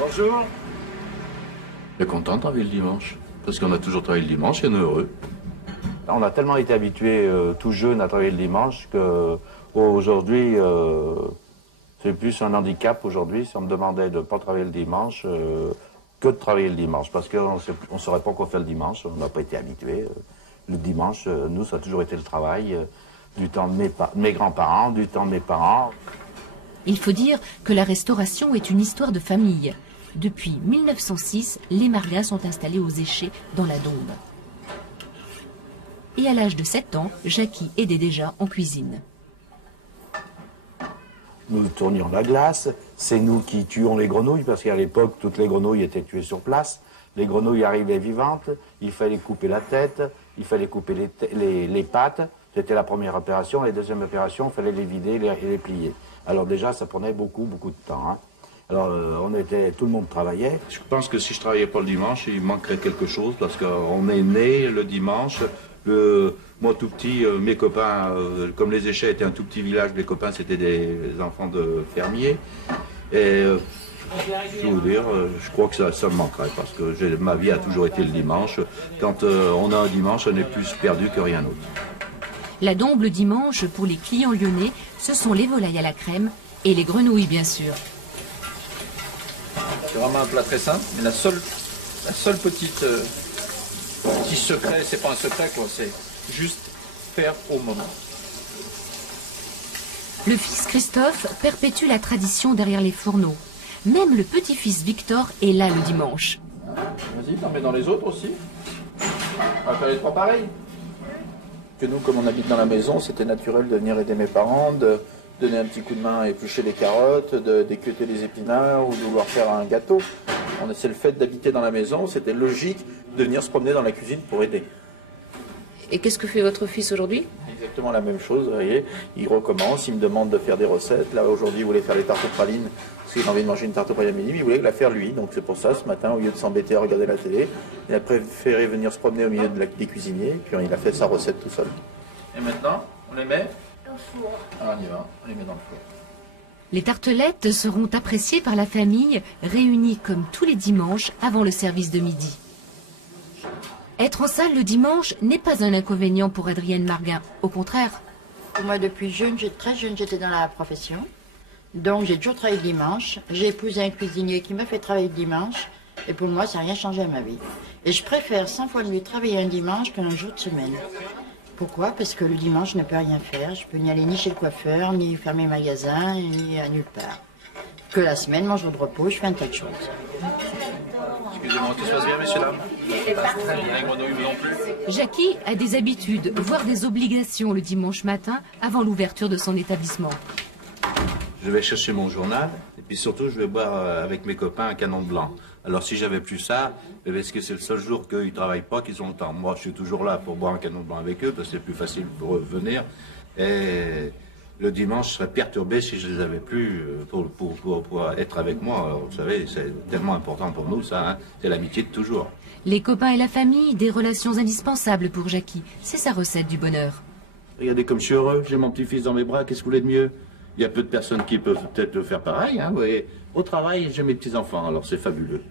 Bonjour. Je suis content de travailler le dimanche, parce qu'on a toujours travaillé le dimanche et on est heureux. On a tellement été habitués tout jeune à travailler le dimanche que aujourd'hui, c'est plus un handicap aujourd'hui si on me demandait de ne pas travailler le dimanche que de travailler le dimanche, parce qu'on ne saurait pas quoi faire le dimanche, on n'a pas été habitués. Le dimanche, nous, ça a toujours été le travail, du temps de mes grands-parents, du temps de mes parents. Il faut dire que la restauration est une histoire de famille. Depuis 1906, les Marguin sont installés aux Échets, dans la Dombes. Et à l'âge de 7 ans, Jackie aidait déjà en cuisine. Nous tournions la glace, c'est nous qui tuions les grenouilles, parce qu'à l'époque, toutes les grenouilles étaient tuées sur place. Les grenouilles arrivaient vivantes, il fallait couper la tête, il fallait couper les pattes. C'était la première opération. La deuxième opération, il fallait les vider et les plier. Alors déjà, ça prenait beaucoup de temps. Hein. Alors, tout le monde travaillait. Je pense que si je travaillais pas le dimanche, il manquerait quelque chose, parce qu'on est né le dimanche. Moi, tout petit, mes copains, comme les Échets étaient un tout petit village, les copains, c'était des enfants de fermiers. Et je veux vous dire, je crois que ça me manquerait, parce que ma vie a toujours été le dimanche. Quand on a un dimanche, on est plus perdu que rien d'autre. La Dombe le dimanche, pour les clients lyonnais, ce sont les volailles à la crème et les grenouilles, bien sûr. C'est vraiment un plat très simple, mais la seule petit secret, c'est pas un secret quoi, c'est juste faire au moment. Le fils Christophe perpétue la tradition derrière les fourneaux. Même le petit-fils Victor est là le dimanche. Vas-y, t'en mets dans les autres aussi. On va faire les trois pareils. Que nous, comme on habite dans la maison, c'était naturel de venir aider mes parents, de donner un petit coup de main à éplucher les carottes, d'équeuter les épinards ou de vouloir faire un gâteau. C'est le fait d'habiter dans la maison, c'était logique de venir se promener dans la cuisine pour aider. Et qu'est-ce que fait votre fils aujourd'hui? Exactement la même chose, vous voyez. Il recommence, il me demande de faire des recettes. Là, aujourd'hui, il voulait faire les tartes aux pralines, parce qu'il a envie de manger une tarte aux pralines à midi, mais il voulait la faire lui. Donc c'est pour ça, ce matin, au lieu de s'embêter à regarder la télé, il a préféré venir se promener au milieu des cuisiniers, puis il a fait sa recette tout seul. Et maintenant, on les met au four. Ah, on y va, on les met dans le four. Les tartelettes seront appréciées par la famille, réunie comme tous les dimanches avant le service de midi. Être en salle le dimanche n'est pas un inconvénient pour Adrienne Marguin, au contraire. Moi, depuis très jeune, j'étais dans la profession. Donc, j'ai toujours travaillé le dimanche. J'ai épousé un cuisinier qui m'a fait travailler le dimanche. Et pour moi, ça n'a rien changé à ma vie. Et je préfère 100 fois mieux travailler un dimanche qu'un jour de semaine. Pourquoi? Parce que le dimanche, je ne peux rien faire. Je peux n'y aller ni chez le coiffeur, ni faire mes magasins, ni à nulle part. Que la semaine, mon jour de repos, je fais un tas de choses. Excusez-moi, tout se passe bien, messieurs, dames? Les grenouilles non plus. Jackie a des habitudes, voire des obligations le dimanche matin avant l'ouverture de son établissement. Je vais chercher mon journal, et puis surtout, je vais boire avec mes copains un canon blanc. Alors si j'avais plus ça, parce que c'est le seul jour qu'ils ne travaillent pas, qu'ils ont le temps. Moi, je suis toujours là pour boire un canon blanc avec eux, parce que c'est plus facile pour eux de venir. Et le dimanche, je serais perturbé si je les avais plus pour être avec moi. Alors, vous savez, c'est tellement important pour nous, ça. Hein, c'est l'amitié de toujours. Les copains et la famille, des relations indispensables pour Jackie. C'est sa recette du bonheur. Regardez comme je suis heureux, j'ai mon petit-fils dans mes bras, qu'est-ce que vous voulez de mieux? Il y a peu de personnes qui peuvent peut-être le faire pareil. Hein, vous voyez. Au travail, j'ai mes petits-enfants, alors c'est fabuleux.